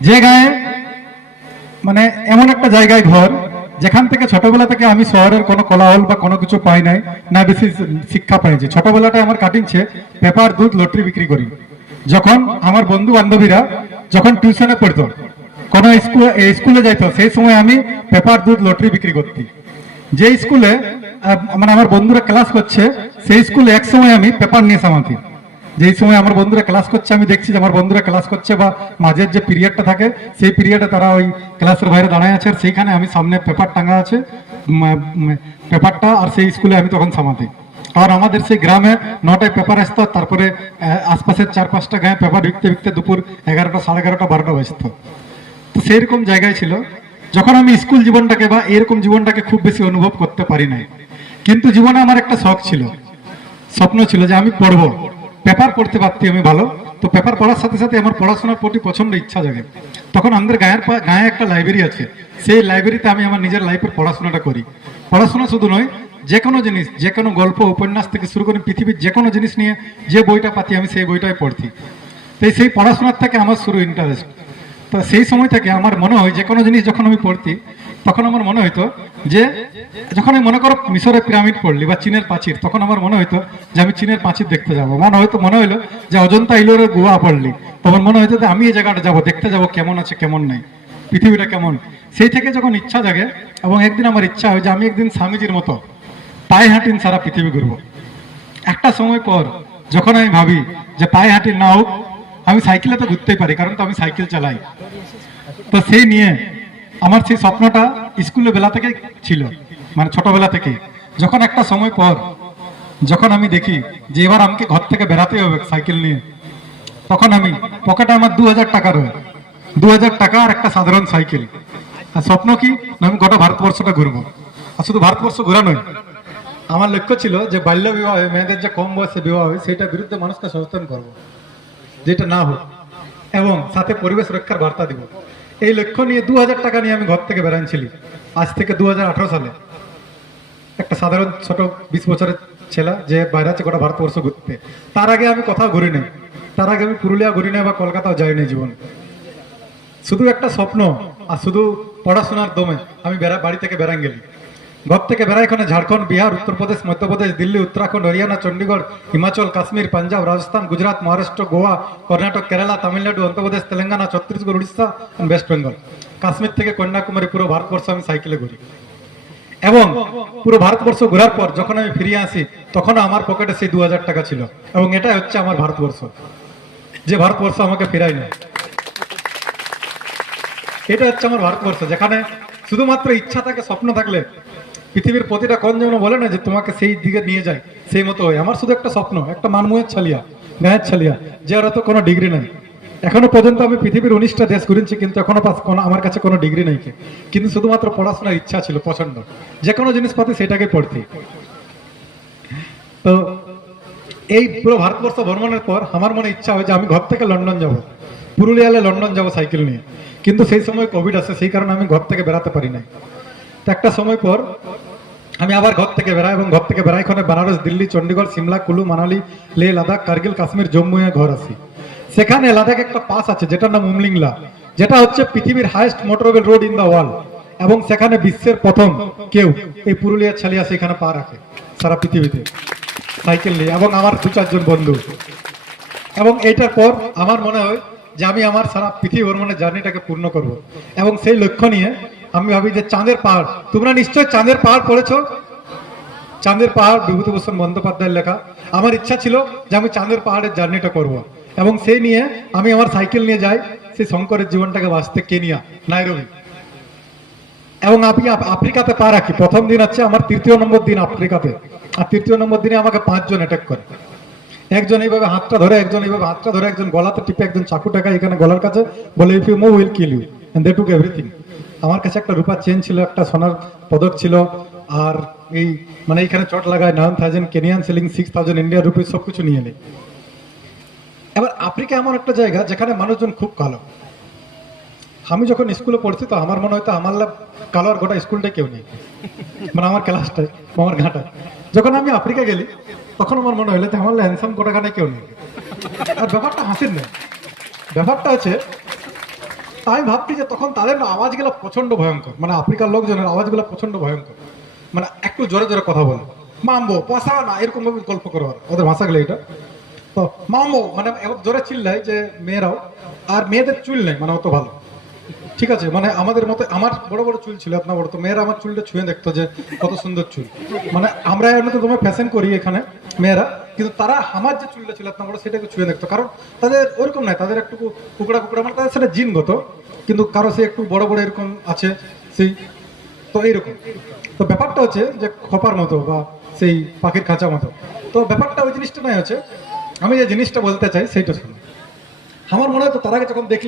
যে গায়ে মানে এমন একটা জায়গায় ঘর, যেখান থেকে ছোটবেলা থেকে আমি শহরের কোনো কোলাহল বা কোনো কিছু পাই নাই, না বেশি শিক্ষা পাইছি ছোটবেলাটায় আমার কাটিংছে পেপার, দুধ, লটারি বিক্রি করি। যখন আমার বন্ধু বান্ধবীরা যখন টিউশনে পড়তো, কোনো স্কুলে স্কুলে যাইতো, সেই সময় আমি পেপার, দুধ, লটারি বিক্রি করতি। যে স্কুলে মানে আমার বন্ধুরা ক্লাস করছে, সেই স্কুলে এক সময় আমি পেপার নিয়ে সামাতি যেই সময় আমার বন্ধুরা ক্লাস করছে, আমি দেখছি যে আমার বন্ধুরা ক্লাস করছে বা মাঝের যে পিরিয়ডটা থাকে, সেই পিরিয়ডে তারা ওই ক্লাসের বাইরে দাঁড়ায় আছে, আর সেইখানে আমি সামনে পেপার টাঙা আছে পেপারটা আর সেই স্কুলে আমি তখন সামাতে। আর আমাদের সেই গ্রামে নটায় পেপার আসতো তারপরে আশপাশের চার পাঁচটা গায়ে পেপার বিকতে বিকতে দুপুর এগারোটা, সাড়ে এগারোটা, বারোটা বাজতো। তো সেইরকম জায়গায় ছিল, যখন আমি স্কুল জীবনটাকে বা এরকম জীবনটাকে খুব বেশি অনুভব করতে পারি নাই। কিন্তু জীবনে আমার একটা শখ ছিল। স্বপ্ন ছিল যে আমি পড়ব। পেপার পড়তে পারতি আমি ভালো। তো পেপার পড়ার সাথে সাথে আমার পড়াশোনার প্রতি প্রচণ্ড ইচ্ছা জাগে। তখন আমাদের গায়ের গায়ে একটা লাইব্রেরি আছে। সেই লাইব্রেরিতে আমি আমার নিজের লাইফের পড়াশোনাটা করি। পড়াশোনা শুধু নয়, যে কোনো জিনিস, যে কোনো গল্প, উপন্যাস থেকে শুরু করে পৃথিবীর যে কোনো জিনিস নিয়ে যে বইটা পাতি আমি সেই বইটাই পড়তি। তো সেই পড়াশোনার থেকে আমার শুরু ইন্টারেস্ট তো সেই সময় থেকে আমার মনে হয় যে কোনো জিনিস যখন আমি পড়তি তখন আমার মনে হইতো যে, যখন আমি মনে করো মিশরের পিরামিড পড়লি বা চীনের প্রাচীর, তখন আমার মনে হইতো যে আমি চীনের প্রাচীর দেখতে যাব। মনে হয়তো, মনে হইল যে অজন্তা ইলোরের গোয়া পড়লি। তখন মনে হইতো যে আমি এই জায়গাটা যাব, দেখতে যাব কেমন আছে, কেমন নাই, পৃথিবীটা কেমন। সেই থেকে যখন ইচ্ছা জাগে এবং একদিন আমার ইচ্ছা হয় যে আমি একদিন স্বামীজির মতো পায়ে হাঁটিন সারা পৃথিবী ঘুরবো। একটা সময় পর যখন আমি ভাবি যে পায়ে হাঁটি না হোক, আমি সাইকেলে তো ঘুরতেই পারি, কারণ তো আমি সাইকেল চালাই। তো সেই নিয়ে আমার সেই স্বপ্নটা স্কুলে বেলা থেকে ছিল মানে ছোটবেলা থেকে। যখন একটা সময় পর, যখন আমি দেখি যে এবার আমাকে ঘর থেকে বেরাতে হবে সাইকেল নিয়ে, তখন আমি পকেটে আমার দু হাজার টাকা রয়ে, দু হাজার টাকা আর একটা সাধারণ সাইকেল। আর স্বপ্ন কি? আমি গোটা ভারতবর্ষটা ঘুরবো। আর শুধু ভারতবর্ষ ঘোরা নয়, আমার লক্ষ্য ছিল যে বাল্য বিবাহ, মেয়েদের যে কম বয়সে বিবাহ হয় সেটার বিরুদ্ধে মানুষকে সচেতন করব, যেটা না হোক, এবং সাথে পরিবেশ রক্ষার বার্তা দিব। এই লক্ষ্য নিয়ে দু হাজার টাকা নিয়ে আমি ঘর থেকে বেড়ানছিলি আজ থেকে দু হাজার আঠেরো সালে। একটা সাধারণ ছোট বিশ বছরের ছেলে, যে বাইরে আছে গোটা ভারতবর্ষ ঘুরতে। তার আগে আমি কোথাও ঘুরি নাই। তার আগে আমি পুরুলিয়া ঘুরি নাই বা কলকাতাও যাইনি জীবন। শুধু একটা স্বপ্ন আর শুধু পড়াশোনার দমে আমি বেড়া বাড়ি থেকে বেড়ান গেলি। ঘর থেকে বেড়াই এখানে ঝাড়খণ্ড, বিহার, উত্তরপ্রদেশ, মধ্যপ্রদেশ, দিল্লি, উত্তরাখণ্ড, হরিয়ানা, চণ্ডীগড়, হিমাচল, কাশ্মীর, পাঞ্জাব, রাজস্থান, গুজরাট, মহারাষ্ট্র, গোয়া, কর্ণাটক, কেরালা, তামিলনাড়ু, অন্ধ্রপ্রদেশ, তেলেঙ্গানা, ছত্তিশগড়, উড়িষ্যা ওয়েস্ট বেঙ্গল কাশ্মীর থেকে কন্যাকুমারী পুরো ভারতবর্ষ আমি সাইকেলে ঘুরি। এবং পুরো ভারতবর্ষ ঘোরার পর যখন আমি ফিরিয়ে আসি, তখন আমার পকেটে সেই দু হাজার টাকা ছিল। এবং এটাই হচ্ছে আমার ভারতবর্ষ। যে ভারতবর্ষ আমাকে ফেরাই না এটা হচ্ছে আমার ভারতবর্ষ। যেখানে শুধুমাত্র ইচ্ছা থাকে, স্বপ্ন থাকলে পৃথিবীর প্রতিটা কোন যেন বলে না যে তোমাকে সেই দিকে নিয়ে যায়, সেই মতো হয়। আমার শুধু একটা স্বপ্ন, একটা মানময়ের ছালিয়া, ন্যায়ের ছালিয়া, যে আর তো কোনো ডিগ্রি নাই। এখনও পর্যন্ত আমি পৃথিবীর উনিশটা দেশ ঘুরেছি কিন্তু এখনও কোনো আমার কাছে কোনো ডিগ্রি নেই কিন্তু শুধুমাত্র পড়াশোনার ইচ্ছা ছিল, পছন্দ। যে কোনো জিনিস সেটাকে পড়তে। তো এই পুরো ভারতবর্ষ ভ্রমণের পর আমার মনে ইচ্ছা হয় যে আমি ঘর থেকে লন্ডন যাব। পুরুলিয়ালে লন্ডন যাব সাইকেল নিয়ে। কিন্তু সেই সময় কোভিড আসে, সেই কারণে আমি ঘর থেকে বেরাতে পারি নাই। তো একটা সময় পর আমি আবার ঘর থেকে বেরাই এবং ঘর থেকে বেড়াই এখানে বানারস, দিল্লি, চণ্ডীগড়, সিমলা, কুলু, মানালি, লে, লাদাখ, কার্গিল, কাশ্মীর, জম্মু ঘর আসি সেখানে লাদাখ একটা পাস আছে, যেটার নাম উমলিংলা। যেটা হচ্ছে পৃথিবীর highest motorable road in the world এবং সেখানে বিশ্বের প্রথম কেউ এই পুরুলিয়ার ছালিয়া সেখানে পা রাখে, সারা পৃথিবীতে। সাইকেল নিয়ে, এবং আমার দু চারজন বন্ধু। এবং এইটার পর আমার মনে হয় যে আমি আমার সারা পৃথিবী ভ্রমণের জার্নিটাকে পূর্ণ করব। এবং সেই লক্ষ্য নিয়ে আমি ভাবি যে চাঁদের পাহাড়। তোমরা নিশ্চয় চাঁদের পাহাড় পড়েছো? চাঁদের পাহাড়, বিভূতিভূষণ বন্দ্যোপাধ্যায়ের লেখা। আমার ইচ্ছা ছিল যে আমি চাঁদের পাহাড়ের জার্নিটা করব। এবং সেই নিয়ে আমি আমার সাইকেল নিয়ে যাই, সেই শঙ্করের জীবনটাকে বাঁচতে কেনিয়া, নাইরবি। এবং আমি আফ্রিকাতে পা রাখি। প্রথম দিন হচ্ছে আমার তৃতীয় নম্বর দিন আফ্রিকাতে। আর তৃতীয় নম্বর দিনে আমাকে পাঁচজন অ্যাটাক করে। একজন এইভাবে হাতটা ধরে, একজন এইভাবে হাতটা ধরে, একজন গলাতে টিপে একজন চাকু টাকা এখানে গলার কাছে বলে if you move will kill you and they took everything আমার কাছে একটা রূপার চেন ছিল, একটা সোনার পদক ছিল। আর এই মানে এইখানে চট লাগায় nine thousand Kenyan selling six thousand India rupees সব কিছু নিয়ে নেই। এবার আফ্রিকা এমন একটা জায়গা যেখানে মানুষজন খুব কালো। আমি যখন স্কুলে পড়ছি, তো আমার মনে হয়তো আমার লাভ কালো আর গোটা স্কুলটাই কেউ নেই। মানে আমার ক্লাসটাই আমার ঘাটায়। যখন আমি আফ্রিকা গেলি, তখন আমার মনে হইল যে আমার হ্যান্ডসাম গোটাখানে কেউ নেই। আর ব্যাপারটা হাসির নেই ব্যাপারটা আছে আমি ভাবছি যে তখন তাদের আওয়াজগুলো প্রচণ্ড ভয়ঙ্কর। মানে আফ্রিকার লোকজনের আওয়াজগুলো প্রচণ্ড ভয়ঙ্কর। মানে একটু জোরে জোরে কথা বলে। মামবো পয়সা না এরকম ভাবে গল্প করে। ওদের ভাষাগুলো এটা। তো মামবো মানে জোরে চিল্লায় যে মেয়েরাও, আর মেয়েদের চুল নেই মানে অত ভালো। ঠিক আছে মানে আমাদের মতো, আমার বড় বড় চুল ছিল আপনার বড়, তো মেয়েরা আমার চুলটা ছুঁয়ে দেখতো যে কত সুন্দর চুল। মানে আমরা এমনিতে তোমার ফ্যাশন করি এখানে, মেয়েরা। কিন্তু তারা আমার যে চুলটা ছিল, আপনার সেটাকে ছুঁয়ে দেখতো। কারণ তাদের ওরকম নয়, তাদের একটু কুকড়া কুকড়া মানে তাদের সেটা জিনগত, কিন্তু কারও সে একটু বড় বড় এরকম আছে, সেই, তো এইরকম। তো ব্যাপারটা হচ্ছে যে খপার মতো বা সেই পাখির খাঁচা মতো। তো ব্যাপারটা ওই জিনিসটা নয় হচ্ছে, আমি যে জিনিসটা বলতে চাই, সেইটা শুনুন আমার মনে হয় তো তার আগে যখন দেখলি